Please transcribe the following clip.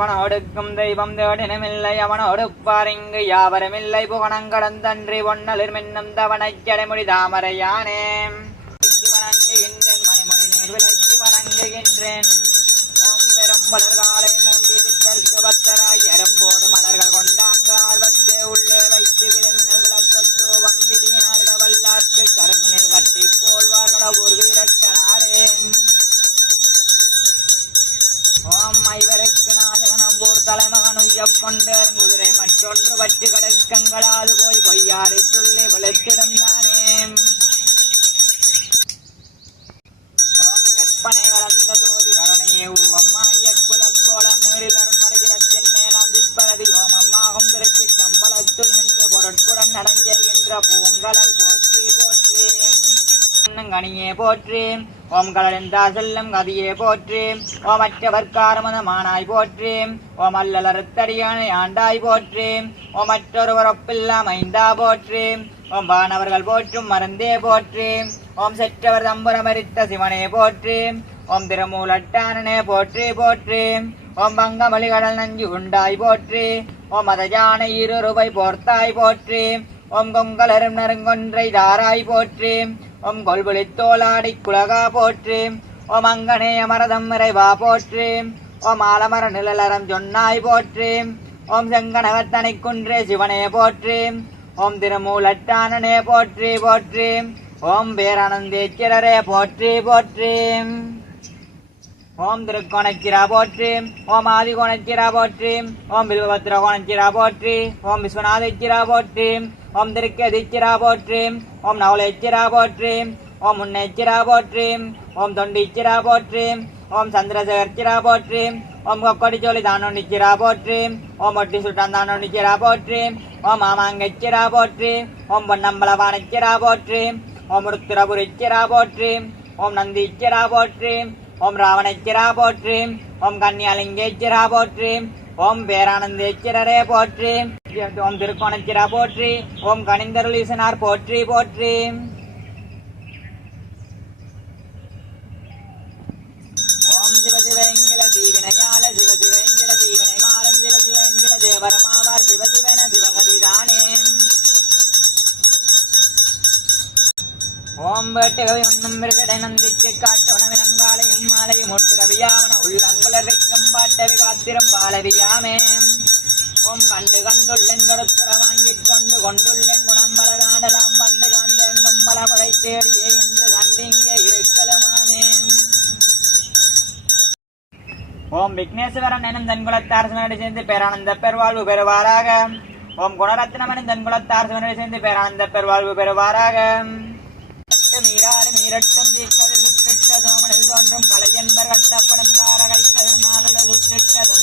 சிவனோடுக்கும் தெய்வம் தேடினுமில்லை அவனோடுப்பார் இங்கு யாவருமில்லை. புகணங்கடந்தன்றி ஒன்னலிர் மின்னும் தவனை ஜடைமுடி தாமரையானே. வணங்குகின்றேன் மணிமணி நீர் விலகி வணங்குகின்றேன் ஓம் பெரும் மலர்காலை தலைமகன் உய்யக்கொண்டேன் குதிரை மற்றொன்று பற்றி கடற்கங்களாது போய் பொய்யாரை சொல்லி வெளுத்திடும் ஓம் கற்பனை கலந்த சோதி கருணையே உருவம் ஐயற்புத கோலம் நேரில் அருண்மறைகிறத்தின் மேலாம் திப்பரதி ஓமம்மாகும் திருச்சி சம்பளத்துள் நின்று பொருட்புடன் நடஞ்செய்கின்ற பூங்கலல் போற்றி போற்றி. கனியே போற்றி. ஓம் கடலிந்தா செல்லும் கதியே போற்றி. ஓம் அற்றவர்க்காரமதமானாய் போற்றி. ஓம் அல்லலறுத்தடியானை ஆண்டாய் போற்றி. ஓம் மற்றொருவர் ஐந்தா போற்றி. ஓம் வானவர்கள் போற்றும் மறந்தே போற்றி. ஓம் செற்றவர் தம்புரமரித்த சிவனே போற்றி. ஓம் திருமூலட்டானனே போற்றி போற்றி. ஓம் பங்கமலி கடல் நஞ்சு உண்டாய் போற்றி. ஓம் மதஜானை இருருவை போர்த்தாய் போற்றி. ஓம் கொங்கலரும் நறுங்கொன்றை தாராய் போற்றி. ஓம் கொல்புலி தோளாடி குலகா போற்றி. ஓம் அங்கனே அமரதம் இறைவா போற்றி. ஓம் ஆலமர நிழலரம் சொன்னாய் போற்றி. ஓம் செங்கனகத்தனை குன்றே சிவனே போற்றி. ஓம் திருமூலட்டானனே போற்றி போற்றி. ஓம் பேரானந்தேச்சிரரே போற்றி போற்றி. ஓம் திருக்கோணச்சிரா போற்றி ஓம் ஆதி கோணச்சிரா போற்றி ஓம் வில்வபத்திர கோணச்சிரா போற்றி ஓம் விஸ்வநாதச்சிரா போற்றி ஓம் திருக்கதிச்சிரா போற்றி ஓம் நவலச்சிரா போற்றி ஓம் முன்னேச்சிரா போற்றி ஓம் தொண்டிச்சிரா போற்றி ஓம் சந்திரசேகர்ச்சிரா போற்றி ஓம் கொக்கடிச்சோலி தானொண்டிச்சிரா போற்றி ஓம் ஒட்டி சுட்டான் தானொண்டிச்சிரா போற்றி ஓம் மாமாங்கச்சிரா போற்றி ஓம் பொன்னம்பலவானச்சிரா போற்றி ஓம் ருத்திரபுரிச்சிரா போற்றி ஓம் நந்திச்சிரா போற்றி ஓம் ராவணச்சிரா போற்றி. ஓம் கன்னியாலிங்கேச்சிரா போற்றி. ஓம் பேரானந்தேச்சிரரே போற்றி. ஓம் திருக்கோணச்சிரா போற்றி. ஓம் கணிந்தருளீசனார் போற்றி போற்றி. ஓம் சிவ சிவெங்கில தீவினையால சிவ சிவெங்கில தீவினை மாலம் சிவ சிவெங்கில தேவரமாவார் சிவ சிவன சிவகதிதானே ஓம் வேட்டுகவி ஒன்னும் மிருகடை நந்திக்கு காட்டோன விலங்காலையும் மாலையும் ஒட்டு கவியாவன உள்ளங்குளரைக்கும் காத்திரம் பாலவியாமே ஓம் கண்டு கண்டுள்ளன் கருத்துற வாங்கிக் கொண்டு கொண்டுள்ளன் குணம் பல காணலாம் பண்டு காந்தெங்கும் பல முறை தேடியே இன்று கண்டு இங்கே இருக்கலுமாமே. ஓம் விக்னேஸ்வரன் எனும் தன்குலத்தார் சிவனடி சேர்ந்து பேரானந்த பெருவாழ்வு பெறுவாராக. ஓம் குணரத்னம் எனும் தன்குலத்தார் சிவனடி சேர்ந்து பேரானந்த பெருவாழ்வு பெறுவாராக. மீராறு மீரட்டும் தீக்கதிர் கலையன்பர் கட்டப்படும் தாரகை கதிர்மாலுலகு கெட்டதும்